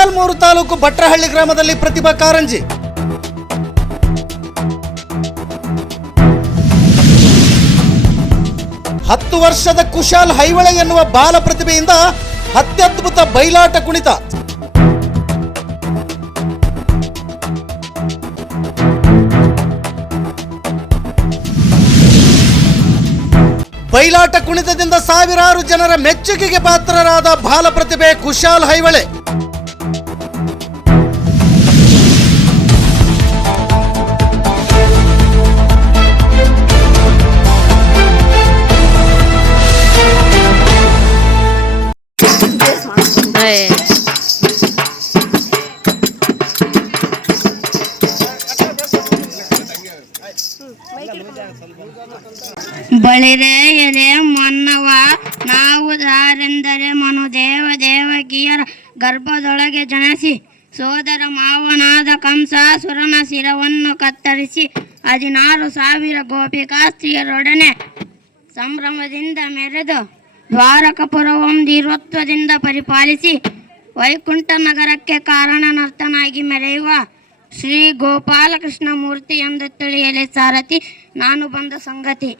ಮೊಳಕಾಲ್ಮೂರು ತಾಲೂಕು ಭಟ್ರಹಳ್ಳಿ ಗ್ರಾಮದಲ್ಲಿ ಪ್ರತಿಭಾ ಕಾರಂಜಿ. ಹತ್ತು ವರ್ಷದ ಕುಶಾಲ್ ಹೈವಳೆ ಎನ್ನುವ ಬಾಲ ಪ್ರತಿಭೆಯಿಂದ ಅತ್ಯದ್ಭುತ ಬಯಲಾಟ ಕುಣಿತ. ಬಯಲಾಟ ಕುಣಿತದಿಂದ ಸಾವಿರಾರು ಜನರ ಮೆಚ್ಚುಗೆಗೆ ಪಾತ್ರರಾದ ಬಾಲ ಪ್ರತಿಭೆ ಕುಶಾಲ್ ಹೈವಳೆ. ಬಳಿರೆ ಎಲೆ ಮನ್ನವ ನಾವು ದಾರೆಂದರೆ ಮನು ದೇವ ದೇವಕಿಯರ ಗರ್ಭದೊಳಗೆ ಜನಿಸಿ ಸೋದರ ಮಾವನಾದ ಕಂಸ ಸುರನ ಶಿರವನ್ನು ಕತ್ತರಿಸಿ 16,000 ಗೋಪಿಕಾಸ್ತ್ರೀಯರೊಡನೆ ಸಂಭ್ರಮದಿಂದ ಮೆರೆದು ದ್ವಾರಕಪುರವಂ ಧೀರತ್ವದಿಂದ ಪರಿಪಾಲಿಸಿ ವೈಕುಂಠ ನಗರಕ್ಕೆ ಕಾರಣನರ್ತನಾಗಿ ಮೆರೆಯುವ ಶ್ರೀ ಗೋಪಾಲಕೃಷ್ಣ ಮೂರ್ತಿ ಎಂದು ತಿಳಿಯಲಿ ಸಾರಥಿ ನಾನು ಬಂದ ಸಂಗತಿ.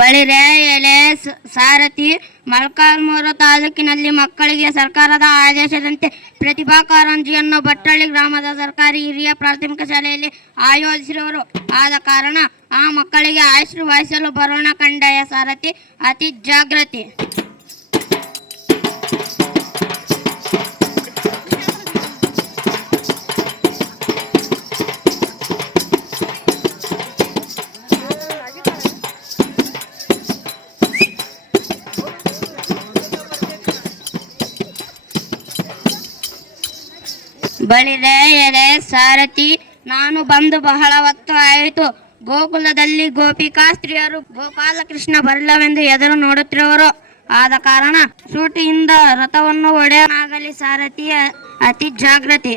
ಬಳಿರೆ ಎಲೆ ಸಾರಥಿ ಮೊಳಕಾಲ್ಮೂರು ತಾಲೂಕಿನಲ್ಲಿ ಮಕ್ಕಳಿಗೆ ಸರ್ಕಾರದ ಆದೇಶದಂತೆ ಪ್ರತಿಭಾ ಕಾರಂಜಿಯನ್ನು ಭಟ್ರಳ್ಳಿ ಗ್ರಾಮದ ಸರ್ಕಾರಿ ಹಿರಿಯ ಪ್ರಾಥಮಿಕ ಶಾಲೆಯಲ್ಲಿ ಆಯೋಜಿಸಿರುವರು. ಆದ ಕಾರಣ ಆ ಮಕ್ಕಳಿಗೆ ಆಶೀರ್ವಹಿಸಲು ಬರೋಣ ಕಂಡಾಯ ಸಾರಥಿ ಅತಿ ಜಾಗೃತಿ. ಬಳಿರೆ ಎಲೆ ಸಾರಥಿ ನಾನು ಬಂದು ಬಹಳ ಹೊತ್ತು ಆಯಿತು. ಗೋಕುಲದಲ್ಲಿ ಗೋಪಿಕಾಸ್ತ್ರೀಯರು ಗೋಪಾಲಕೃಷ್ಣ ಬರಲ್ಲವೆಂದು ಎದುರು ನೋಡುತ್ತಿರುವರು. ಆದ ಕಾರಣ ಸೂಟಿಯಿಂದ ರಥವನ್ನು ಒಡೆಯನಾಗಲಿ ಸಾರಥಿ ಅತಿ ಜಾಗೃತಿ.